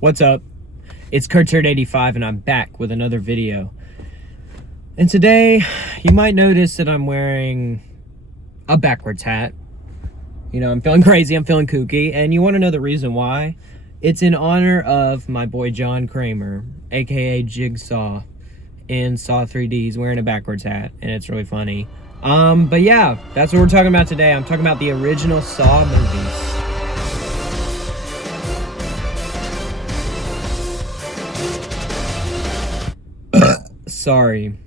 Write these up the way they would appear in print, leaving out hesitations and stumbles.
What's up? It's Kurtturd85 and I'm back with another video. And today, you might notice that I'm wearing a backwards hat. You know, I'm feeling crazy, I'm feeling kooky, and you want to know the reason why? It's in honor of my boy John Kramer, aka Jigsaw, in Saw 3D. He's wearing a backwards hat, and it's really funny. But yeah, that's what we're talking about today. I'm talking about the original Saw movies. Sorry.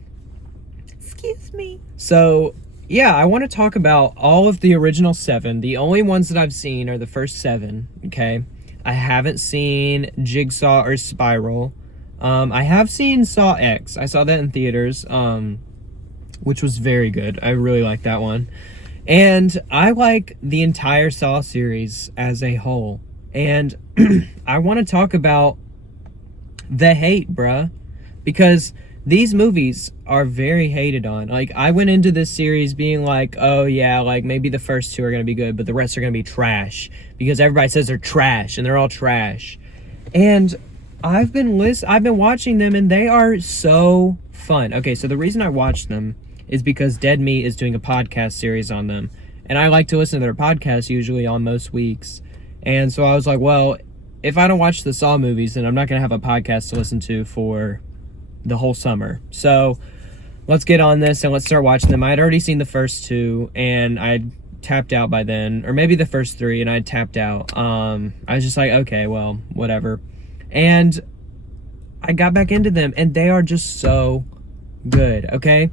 Excuse me. So, yeah, I want to talk about all of the original 7. The only ones that I've seen are the first 7, okay? I haven't seen Jigsaw or Spiral. I have seen Saw X. I saw that in theaters, which was very good. I really like that one. And I like the entire Saw series as a whole. And I want to talk about the hate, bruh. Because these movies are very hated on. Like, I went into this series being like, oh yeah, like maybe the first 2 are going to be good, but the rest are going to be trash. Because everybody says they're trash, and they're all trash. And I've been watching them, and they are so fun. Okay, so the reason I watched them is because Dead Meat is doing a podcast series on them. And I like to listen to their podcasts usually on most weeks. And so I was like, well, if I don't watch the Saw movies, then I'm not going to have a podcast to listen to for the whole summer. So let's get on this and let's start watching them. I had already seen the first 2 and I had tapped out by then, or maybe the first 3 and I had tapped out. I was just like, okay, well, whatever. And I got back into them and they are just so good, okay?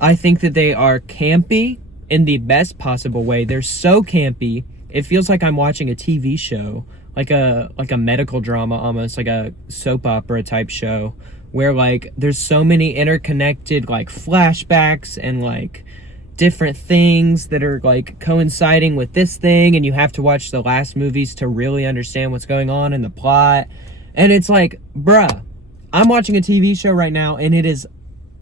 I think that they are campy in the best possible way. They're so campy, it feels like I'm watching a TV show, like a medical drama almost, like a soap opera type show, where like there's so many interconnected like flashbacks and like different things that are like coinciding with this thing, and you have to watch the last movies to really understand what's going on in the plot. And it's like, bruh, I'm watching a TV show right now and it is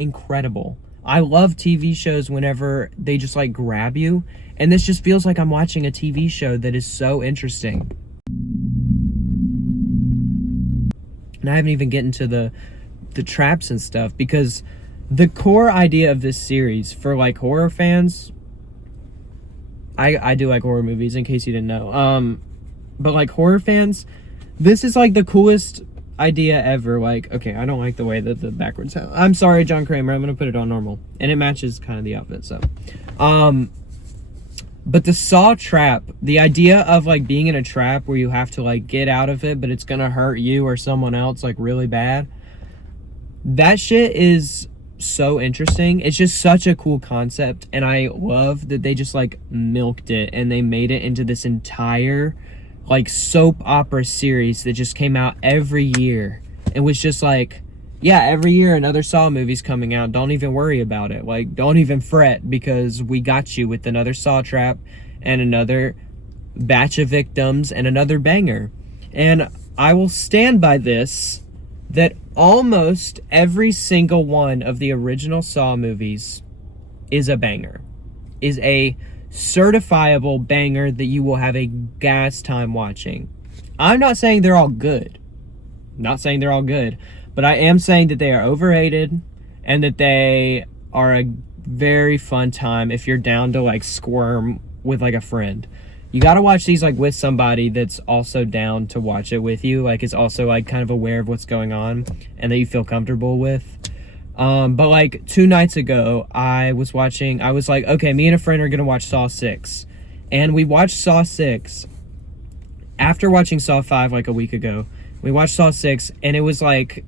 incredible. I love TV shows whenever they just like grab you, and this just feels like I'm watching a TV show that is so interesting. And I haven't even gotten to the traps and stuff, because the core idea of this series for like horror fans, I do like horror movies in case you didn't know, but like horror fans, this is like the coolest idea ever. Like, okay, I don't like the way that the backwards sound. I'm sorry, John Kramer, I'm gonna put it on normal, and it matches kind of the outfit. So but the Saw trap, the idea of like being in a trap where you have to like get out of it, but it's gonna hurt you or someone else like really bad, that shit is so interesting. It's just such a cool concept, and I love that they just like milked it and they made it into this entire like soap opera series that just came out every year. It was just like, yeah, every year another Saw movie's coming out. Don't even worry about it. Like, don't even fret, because we got you with another Saw trap and another batch of victims and another banger. And I will stand by this, that almost every single one of the original Saw movies is a banger, is a certifiable banger that you will have a gas time watching. I'm not saying they're all good. Not saying they're all good, but I am saying that they are overrated and that they are a very fun time if you're down to like squirm with like a friend. You got to watch these like with somebody that's also down to watch it with you, like is also like kind of aware of what's going on and that you feel comfortable with. But like 2 nights ago, I was like, okay, me and a friend are gonna watch Saw 6, and we watched Saw 6 after watching Saw 5 like a week ago. We watched Saw 6 and it was like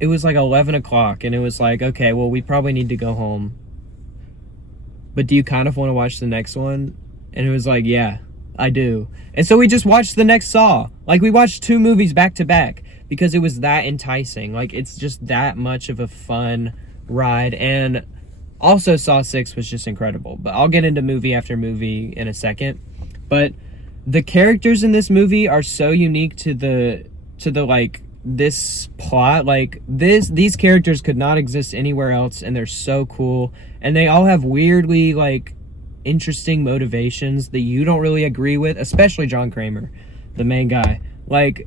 11 o'clock, and it was like, okay, well, we probably need to go home, but do you kind of want to watch the next one? And it was like, yeah, I do. And so we just watched the next Saw. Like, we watched 2 movies back to back because it was that enticing. Like, it's just that much of a fun ride. And also Saw 6 was just incredible. But I'll get into movie after movie in a second. But the characters in this movie are so unique to the like this plot. Like, these characters could not exist anywhere else, and they're so cool. And they all have weirdly like interesting motivations that you don't really agree with, especially John Kramer, the main guy. Like,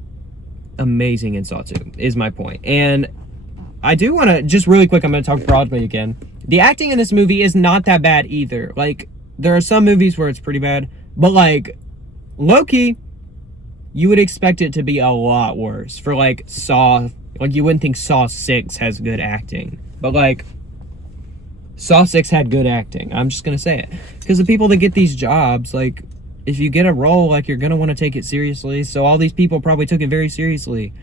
amazing in Saw 2, is my point. And I do want to, just really quick, I'm going to talk Broadway again. The acting in this movie is not that bad either. Like, there are some movies where it's pretty bad, but like, low-key, you would expect it to be a lot worse for like Saw. Like, you wouldn't think Saw 6 has good acting, but like, Saw 6 had good acting. I'm just going to say it. Because the people that get these jobs, like, if you get a role, like, you're going to want to take it seriously. So all these people probably took it very seriously.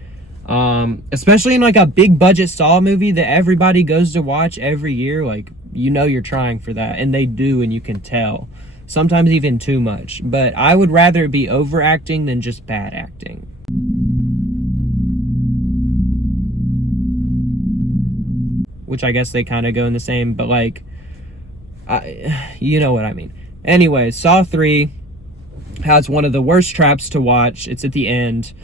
Especially in, like, a big budget Saw movie that everybody goes to watch every year. Like, you know you're trying for that. And they do, and you can tell. Sometimes even too much. But I would rather it be overacting than just bad acting. Which I guess they kind of go in the same, but like, you know what I mean. Anyway, Saw 3 has one of the worst traps to watch. It's at the end.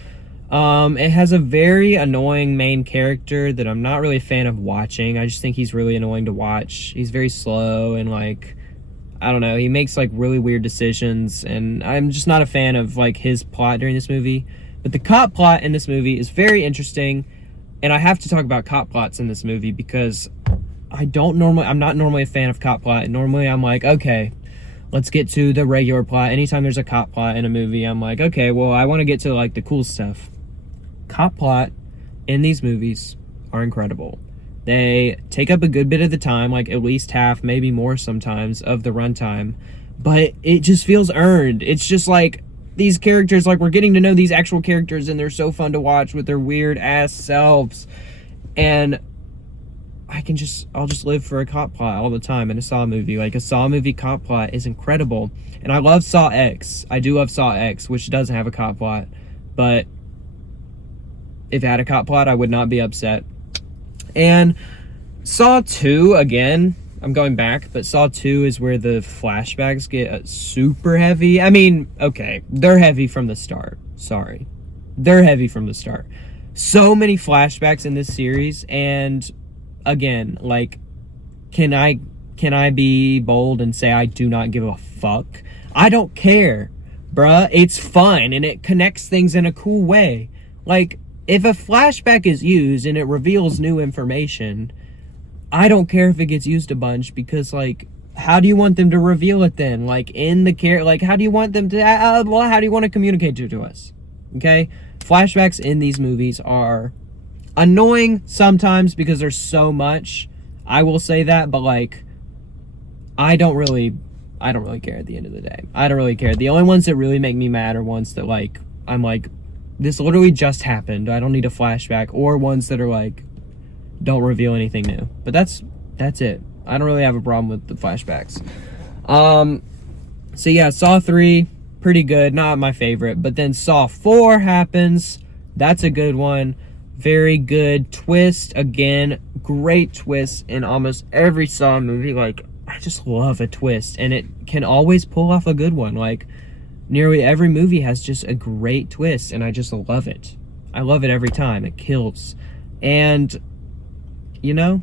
It has a very annoying main character that I'm not really a fan of watching. I just think he's really annoying to watch. He's very slow and like, I don't know, he makes like really weird decisions, and I'm just not a fan of like his plot during this movie. But the cop plot in this movie is very interesting. And I have to talk about cop plots in this movie because I'm not normally a fan of cop plot. Normally I'm like, okay, let's get to the regular plot. Anytime there's a cop plot in a movie, I'm like, okay, well, I want to get to like the cool stuff. Cop plot in these movies are incredible. They take up a good bit of the time, like at least half, maybe more sometimes, of the runtime. But it just feels earned. It's just like, these characters, like, we're getting to know these actual characters, and they're so fun to watch with their weird ass selves. And I'll just live for a cop plot all the time in a Saw movie. Like, a Saw movie cop plot is incredible. And I love Saw X. I do love Saw X, which doesn't have a cop plot. But if it had a cop plot, I would not be upset. And Saw 2, again, I'm going back, but Saw 2 is where the flashbacks get super heavy. I mean, okay, they're heavy from the start. Sorry. They're heavy from the start. So many flashbacks in this series, and again, like, can I be bold and say I do not give a fuck? I don't care, bruh. It's fun, and it connects things in a cool way. Like, if a flashback is used and it reveals new information, I don't care if it gets used a bunch, because, like, how do you want them to reveal it then? Like, in the like, how do you want them to, well, how do you want to communicate it to us? Okay? Flashbacks in these movies are annoying sometimes because there's so much. I will say that, but, like, I don't really care at the end of the day. I don't really care. The only ones that really make me mad are ones that, like, I'm like, this literally just happened. I don't need a flashback. Or ones that are, like, don't reveal anything new. But that's it. I don't really have a problem with the flashbacks. So yeah, Saw 3, pretty good. Not my favorite. But then Saw 4 happens. That's a good one. Very good twist. Again, great twist in almost every Saw movie. Like, I just love a twist. And it can always pull off a good one. Like, nearly every movie has just a great twist. And I just love it. I love it every time. It kills. And you know,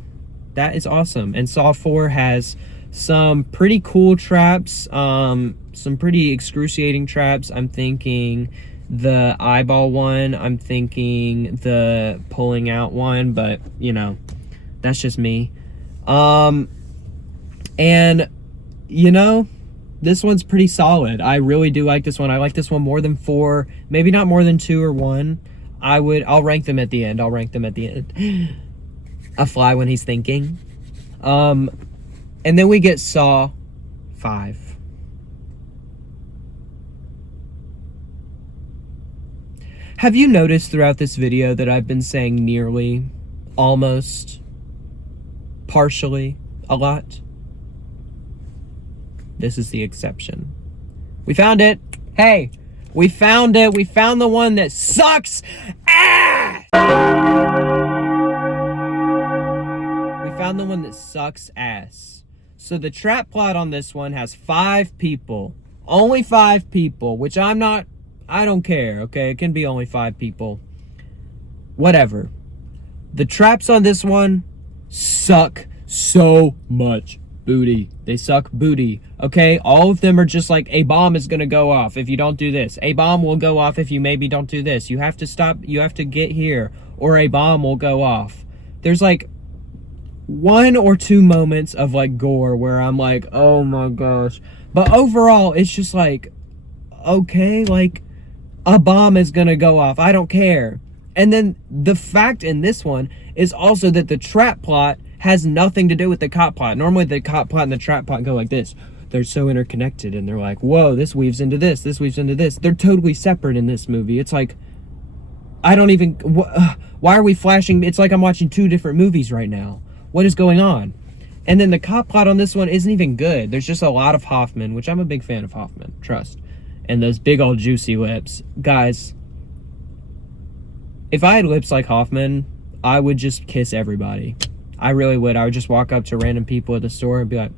that is awesome. And Saw 4 has some pretty cool traps, some pretty excruciating traps. I'm thinking the eyeball one, I'm thinking the pulling out one, but, you know, that's just me. And, you know, this one's pretty solid. I really do like this one. I like this one more than 4, maybe not more than 2 or 1. I'll rank them at the end. A fly when he's thinking. And then we get Saw 5. Have you noticed throughout this video that I've been saying nearly, almost, partially, a lot? This is the exception. We found it. Hey, we found it. We found the one that sucks ass. Found the one that sucks ass. So the trap plot on this one has 5 people. Only 5 people, which I don't care, okay? It can be only 5 people. Whatever. The traps on this one suck so much booty. They suck booty. Okay, all of them are just like, a bomb is gonna go off if you don't do this. A bomb will go off if you maybe don't do this. You have to stop, you have to get here, or a bomb will go off. There's like 1 or 2 moments of like gore where I'm like, oh my gosh. But overall, it's just like, okay, like, a bomb is gonna go off. I don't care. And then the fact in this one is also that the trap plot has nothing to do with the cop plot. Normally the cop plot and the trap plot go like this. They're so interconnected and they're like, whoa, this weaves into this, this weaves into this. They're totally separate in this movie. It's like, I don't even, why are we flashing? It's like I'm watching 2 different movies right now. What is going on? And then the cop plot on this one isn't even good. There's just a lot of Hoffman, which I'm a big fan of Hoffman, trust. And those big old juicy lips. Guys, if I had lips like Hoffman, I would just kiss everybody. I really would. I would just walk up to random people at the store and be like,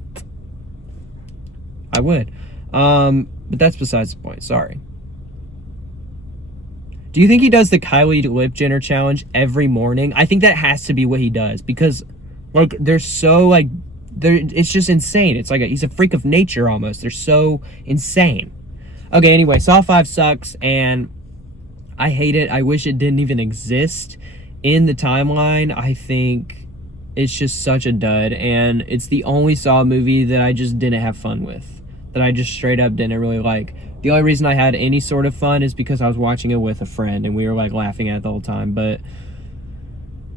I would. But that's besides the point. Sorry. Do you think he does the Kylie Lip Jenner challenge every morning? I think that has to be what he does, because like they're so like, it's just insane. It's like he's a freak of nature almost. They're so insane. Okay, anyway, Saw 5 sucks and I hate it. I wish it didn't even exist in the timeline. I think it's just such a dud, and it's the only Saw movie that I just didn't have fun with, that I just straight up didn't really like. The only reason I had any sort of fun is because I was watching it with a friend and we were like laughing at it the whole time, but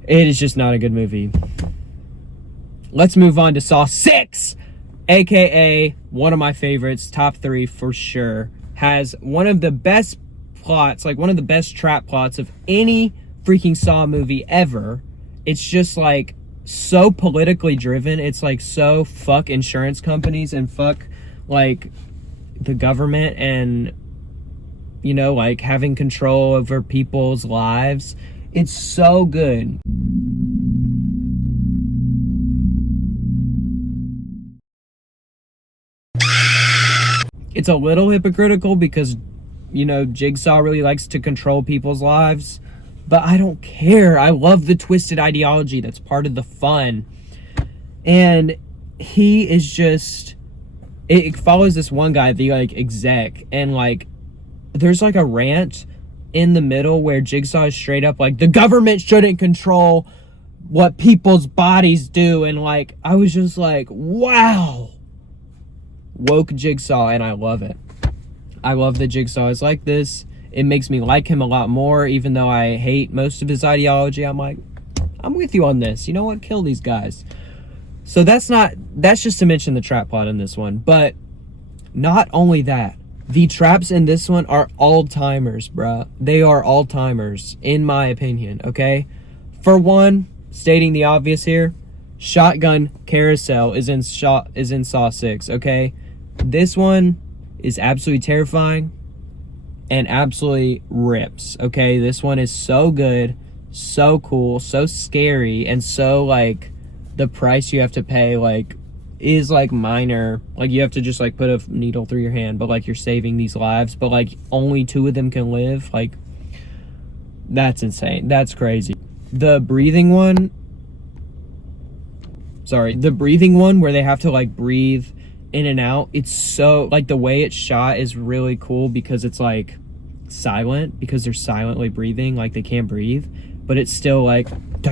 it is just not a good movie. Let's move on to Saw 6, aka one of my favorites, top 3 for sure. Has one of the best plots, like one of the best trap plots of any freaking Saw movie ever. It's just like so politically driven. It's like so fuck insurance companies and fuck like the government and, you know, like having control over people's lives. It's so good. It's a little hypocritical because, you know, Jigsaw really likes to control people's lives, but I don't care. I love the twisted ideology. That's part of the fun. And he is just, it follows this one guy, the like exec, and like there's like a rant in the middle where Jigsaw is straight up like, the government shouldn't control what people's bodies do. And like, I was just like, wow. Woke Jigsaw, and I love it. I love that Jigsaw is like this. It makes me like him a lot more, even though I hate most of his ideology. I'm like, I'm with you on this. You know what? Kill these guys. So that's just to mention the trap plot in this one. But not only that, the traps in this one are all-timers, bruh. They are all-timers, in my opinion, okay? For one, stating the obvious here, shotgun carousel is in Saw 6, okay? This one is absolutely terrifying and absolutely rips, okay? This one is so good, so cool, so scary, and so like the price you have to pay like is like minor. Like you have to just like put a needle through your hand, but like you're saving these lives, but like only 2 of them can live. Like that's insane. That's crazy. The breathing one where they have to like breathe in and out, it's so like the way it's shot is really cool because it's like silent, because they're silently breathing, like they can't breathe, but it's still like and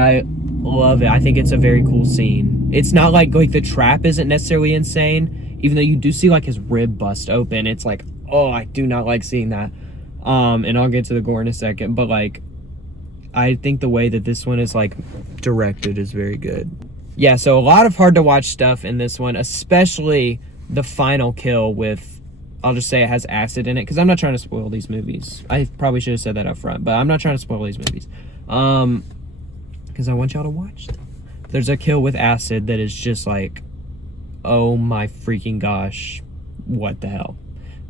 I love it. I think it's a very cool scene. It's not like the trap isn't necessarily insane, even though you do see like his rib bust open. It's like, oh, I do not like seeing that. And I'll get to the gore in a second, but like I think the way that this one is like directed is very good. Yeah, so a lot of hard to watch stuff in this one, especially the final kill with, I'll just say it has acid in it, because I'm not trying to spoil these movies. I probably should have said that up front, but I'm not trying to spoil these movies. Because I want y'all to watch them. There's a kill with acid that is just like, oh my freaking gosh, what the hell?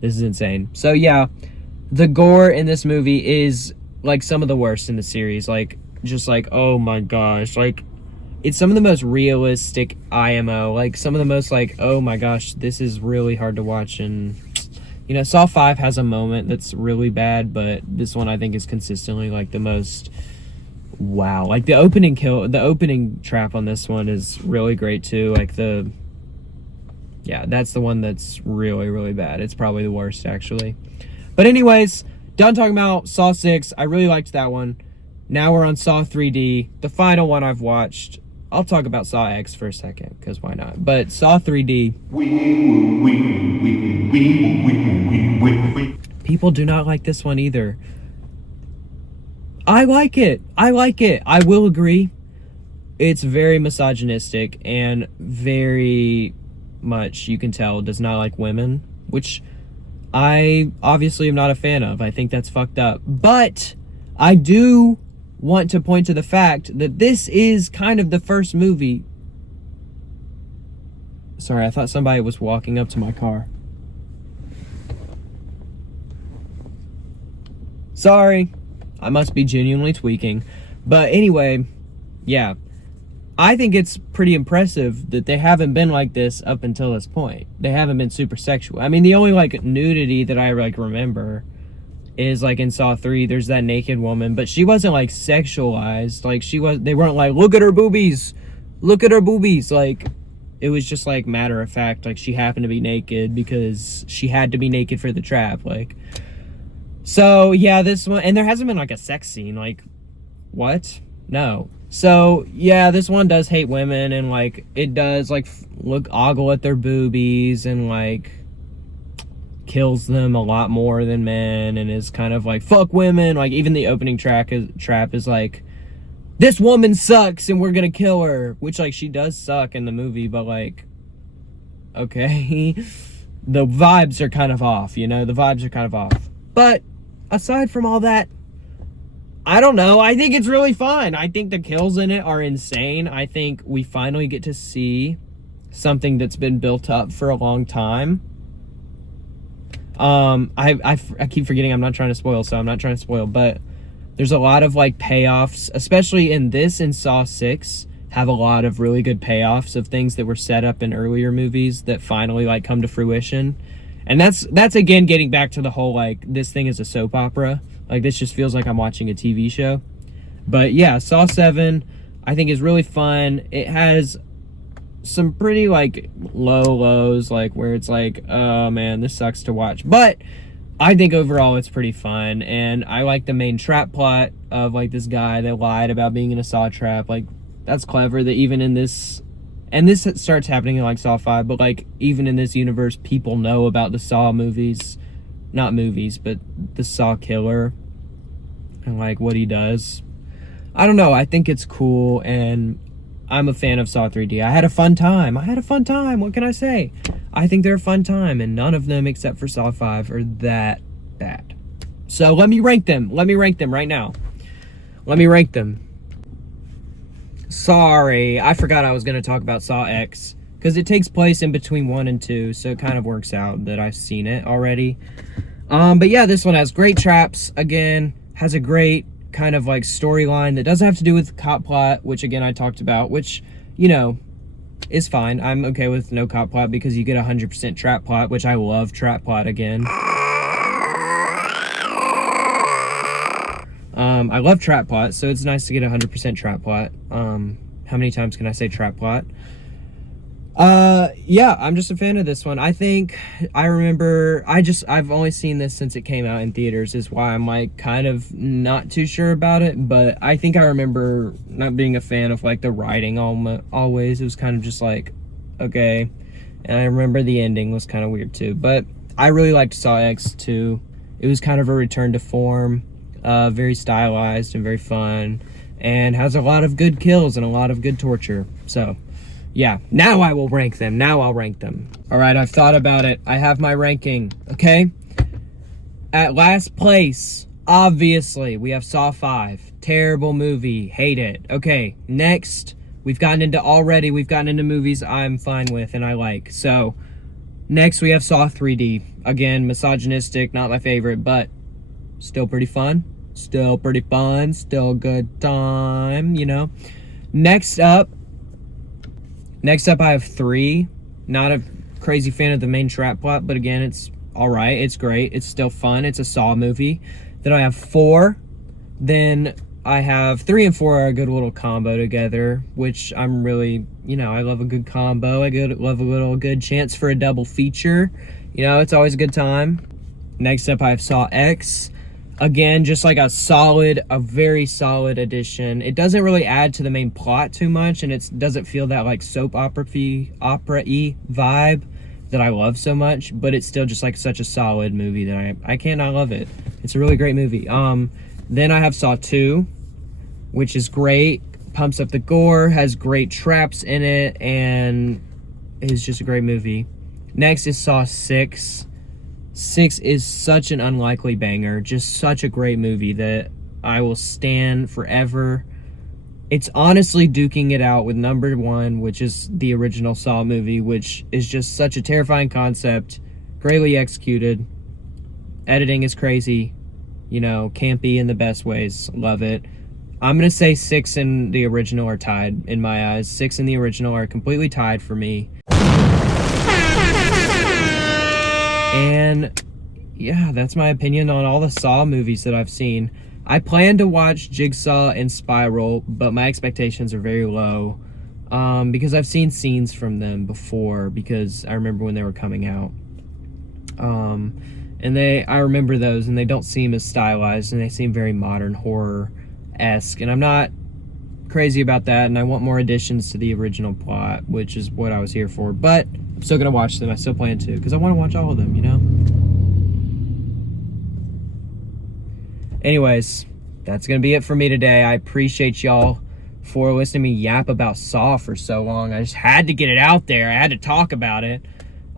This is insane. So yeah, the gore in this movie is like some of the worst in the series. Like, just like, oh my gosh, like it's some of the most realistic IMO, like some of the most like, oh my gosh, this is really hard to watch. And you know, Saw 5 has a moment that's really bad, but this one I think is consistently like the most wow. Like the opening trap on this one is really great too. Like yeah, that's the one that's really, really bad. It's probably the worst actually. But anyways, done talking about Saw 6. I really liked that one. Now we're on Saw 3D, the final one I've watched. I'll talk about Saw X for a second, because why not? But Saw 3D. People do not like this one either. I like it. I like it. I will agree. It's very misogynistic and very much, you can tell, does not like women, which I obviously am not a fan of. I think that's fucked up. But I do want to point to the fact that this is kind of the first movie. Sorry, I thought somebody was walking up to my car. Sorry, I must be genuinely tweaking. But anyway, yeah, I think it's pretty impressive that they haven't been like this up until this point. They haven't been super sexual. I mean, the only like nudity that I like remember is like in Saw 3, there's that naked woman, but she wasn't like sexualized. Like they weren't like, look at her boobies, like it was just like matter of fact, like she happened to be naked because she had to be naked for the trap. Like, so yeah, this one, and there hasn't been like a sex scene. Like, what? No. So yeah, this one does hate women, and like it does like ogle at their boobies and like kills them a lot more than men, and is kind of like fuck women. Like even the opening trap is like, this woman sucks and we're gonna kill her, which like she does suck in the movie, but like, okay. The vibes are kind of off, you know, the vibes are kind of off. But aside from all that, I don't know, I think it's really fun. I think the kills in it are insane. I think we finally get to see something that's been built up for a long time. I keep forgetting I'm not trying to spoil, so I'm not trying to spoil, but there's a lot of like payoffs, especially in this, and Saw 6 have a lot of really good payoffs of things that were set up in earlier movies that finally like come to fruition. And that's again getting back to the whole like, this thing is a soap opera. Like this just feels like I'm watching a TV show. But yeah, Saw 7 I think is really fun. It has some pretty like low lows, like where it's like, oh man, this sucks to watch, but I think overall it's pretty fun. And I like the main trap plot of like this guy that lied about being in a Saw trap. Like that's clever that even in this, and this starts happening in like Saw 5, but like even in this universe, people know about the Saw movies, not movies, but the Saw killer and like what he does. I don't know, I think it's cool, and I'm a fan of Saw 3D. I had a fun time. What can I say? I think they're a fun time, and none of them except for Saw 5 are that bad. So let me rank them. Right now. Let me rank them. Sorry, I forgot I was going to talk about Saw X, because it takes place in between 1 and 2, so it kind of works out that I've seen it already. But yeah, this one has great traps. Again, has a great kind of like storyline that doesn't have to do with cop plot, which again I talked about, which, you know, is fine. I'm okay with no cop plot because you get 100% trap plot, which I love trap plot again. I love trap plot, so it's nice to get 100% trap plot. How many times can I say trap plot? Yeah, I'm just a fan of this one. I think I remember, I've only seen this since it came out in theaters, is why I'm like kind of not too sure about it, but I think I remember not being a fan of like the writing always. It was kind of just like, okay. And I remember the ending was kind of weird too, but I really liked Saw X too. It was kind of a return to form, very stylized and very fun, and has a lot of good kills and a lot of good torture. So yeah, now I will rank them. Now I'll rank them. All right, I've thought about it. I have my ranking, okay? At last place, obviously, we have Saw 5. Terrible movie. Hate it. Okay, next, we've gotten into movies I'm fine with and I like. So, next we have Saw 3D. Again, misogynistic, not my favorite, but still pretty fun. Still a good time, you know? Next up, I have 3. Not a crazy fan of the main trap plot, but again, it's alright. It's great. It's still fun. It's a Saw movie. Then I have 4. Then I have 3 and 4 are a good little combo together, which I'm really, I love a good combo. Love a little good chance for a double feature. It's always a good time. Next up, I have Saw X. Again, just like a very solid addition. It doesn't really add to the main plot too much, and it doesn't feel that like soap opera-y vibe that I love so much, but it's still just like such a solid movie that I can't not love it. It's a really great movie. Then I have Saw 2, which is great. Pumps up the gore, has great traps in it, and is just a great movie. Next is Saw 6. 6 is such an unlikely banger, just such a great movie that I will stand forever. It's honestly duking it out with number 1, which is the original Saw movie, which is just such a terrifying concept, greatly executed. Editing is crazy, campy in the best ways. Love it. I'm going to say 6 and the original are tied in my eyes. 6 and the original are completely tied for me. And yeah, that's my opinion on all the Saw movies that I've seen. I plan to watch Jigsaw and Spiral, but my expectations are very low because I've seen scenes from them before because I remember when they were coming out. And I remember those, and they don't seem as stylized, and they seem very modern horror-esque, and I'm not crazy about that, and I want more additions to the original plot, which is what I was here for, but I'm still gonna watch them. I still plan to, because I want to watch all of them, Anyways, that's gonna be it for me today. I appreciate y'all for listening to me yap about Saw for so long. I just had to get it out there. I had to talk about it.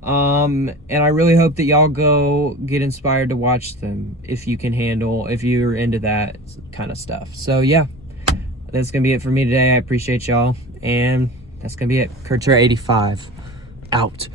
And I really hope that y'all go get inspired to watch them if you're into that kind of stuff. So yeah, that's gonna be it for me today. I appreciate y'all, and that's gonna be it. Kurtzera85 out.